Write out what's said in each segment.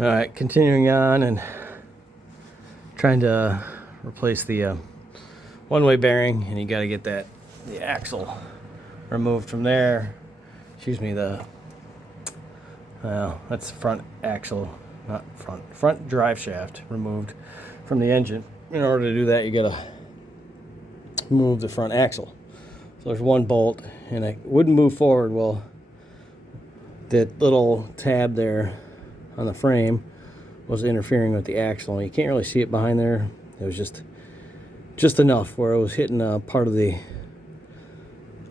All right, continuing on and trying to replace the one-way bearing, and you got to get the axle removed from there. Excuse me, that's the front axle, not front drive shaft removed from the engine. In order to do that, you got to move the front axle. So there's one bolt, and it wouldn't move forward. Well, that little tab there on the frame was interfering with the axle. You can't really see it behind there. It was just enough where it was hitting part of the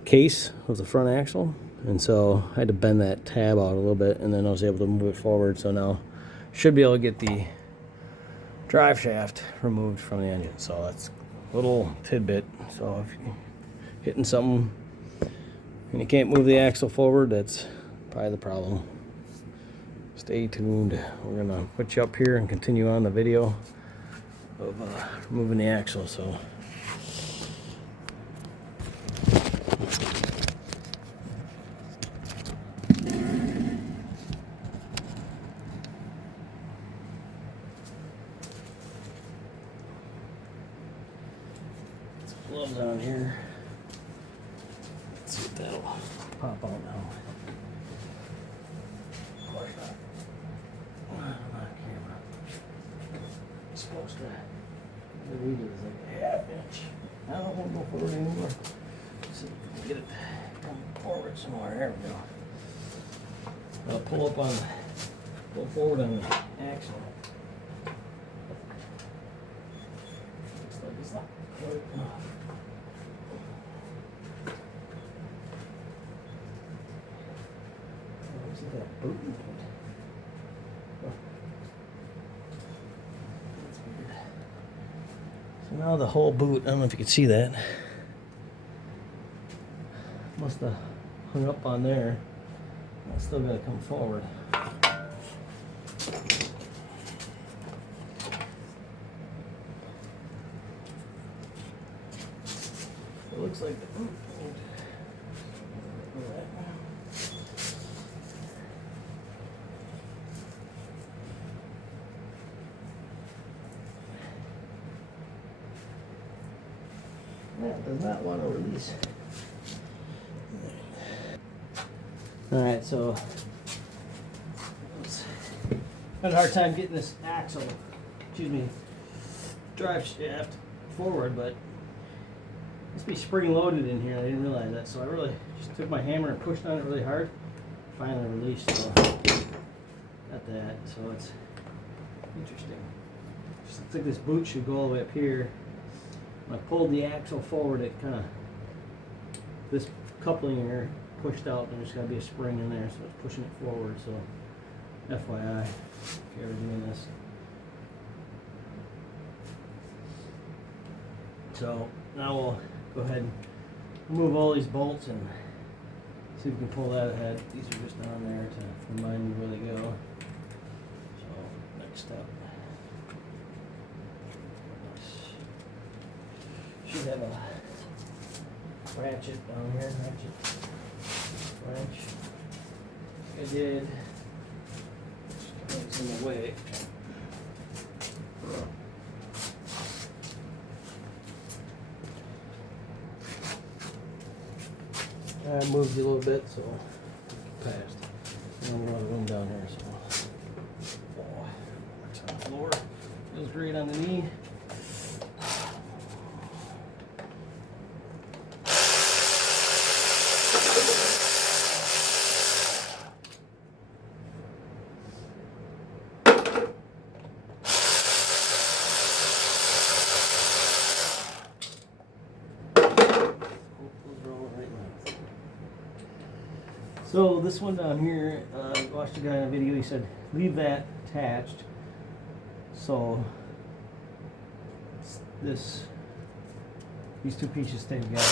case of the front axle, and so I had to bend that tab out a little bit, and then I was able to move it forward. So now should be able to get the drive shaft removed from the engine. So that's a little tidbit. So if you're hitting something and you can't move the axle forward, that's probably the problem. Stay tuned. We're gonna put you up here and continue on the video of removing the axle. So gloves on here. Let's see if that'll pop out now. Of course not. Not on camera. It's supposed to. The reader is like a 1/2 inch. I don't want to go forward anymore. Let's see if we can get it come forward some more. There we go. I'll pull forward on the axle. Looks like it's not quite enough. See that boot? That's weird. So now the whole boot, I don't know if you can see that, must have hung up on there. I still got to come forward. It looks like the boot. That does not want to release. Alright, so I had a hard time getting this axle, drive shaft forward, but it must be spring loaded in here. I didn't realize that, so I really just took my hammer and pushed on it really hard. Finally released, so got that. So it's interesting. Just looks like this boot should go all the way up here. When I pulled the axle forward, it kind of, this coupling here pushed out, and there's got to be a spring in there, so it's pushing it forward. So FYI, if you're ever doing this. So now we'll go ahead and remove all these bolts and see if we can pull that ahead. These are just on there to remind me where they go. So next step. Should have a ratchet down here, wrench. I did. It's in the way. I moved you a little bit, so past. And a lot of room down here, so. Oh, it's on the floor. Feels great on the knee. So this one down here, I watched a guy in a video, he said, leave that attached. So these two pieces stay together.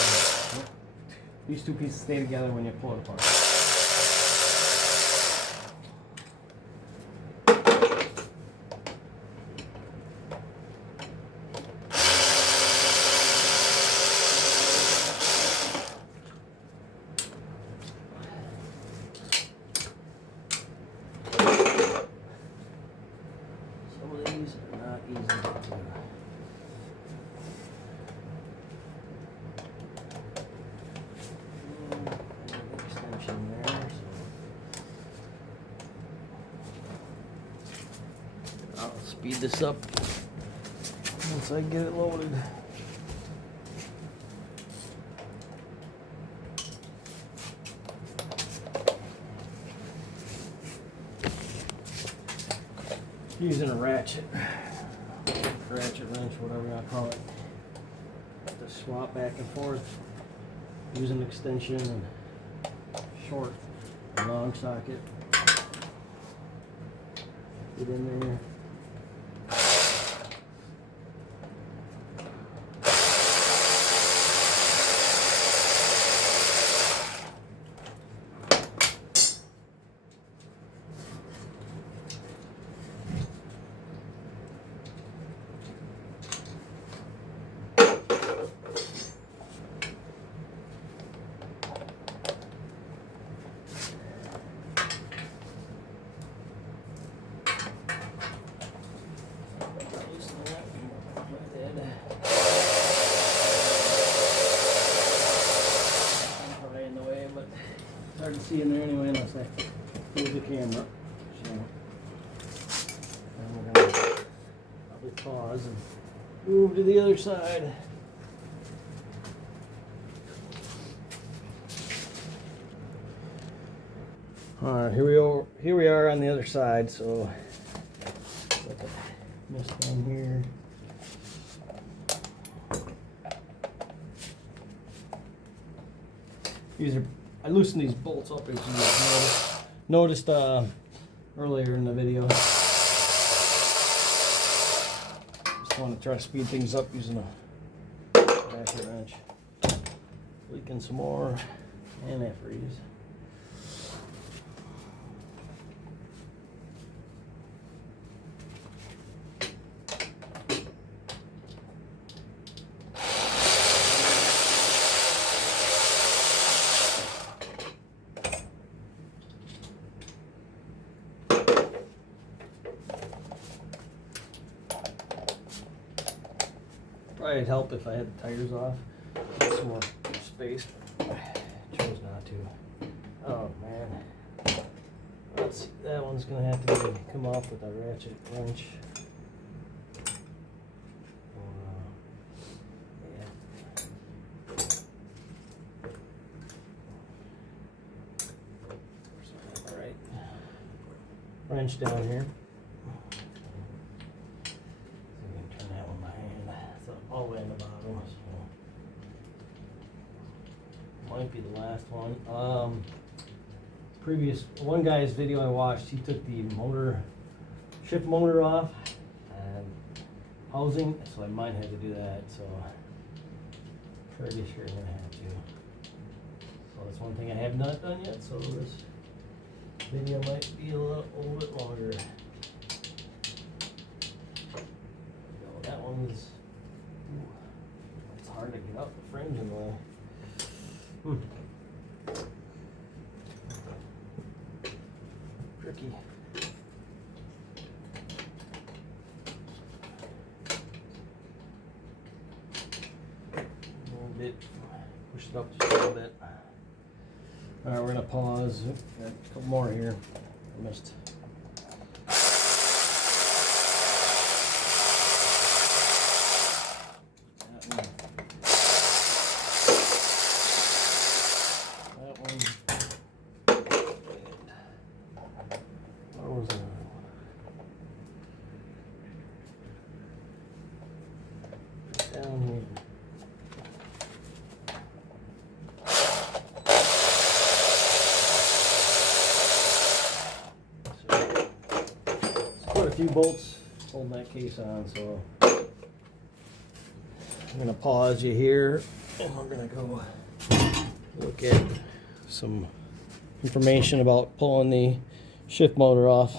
These two pieces stay together when you pull it apart. speed this up once I get it loaded. Using a ratchet wrench, whatever you want to call it, to swap back and forth, use an extension and short and long socket. Get in there. Hard to see in there anyway unless I move the camera. So then we're gonna probably pause and move to the other side. All right, here we are on the other side. So like I missed one here. I loosened these bolts up as you noticed earlier in the video. Just want to try to speed things up using a ratchet wrench. Leaking some more antifreeze. Probably it'd help if I had the tires off. Get some more space. Chose not to. Oh man. Let's see. That one's gonna have to come off with a ratchet wrench. All right. Wrench down here. All the way in the bottom, so might be the last one. Previous one guy's video I watched, he took the shift motor off and housing, so I might have to do that. So pretty sure I'm gonna have to. So that's one thing I have not done yet. So this video might be a little bit longer. That one's. It's hard to get up, the frame's in the way. Tricky. A little bit, push it up just a little bit. Alright, we're gonna pause. Got a couple more here. I missed. Down here. So, quite a few bolts holding that case on, so I'm gonna pause you here and we're gonna go look at some information about pulling the shift motor off.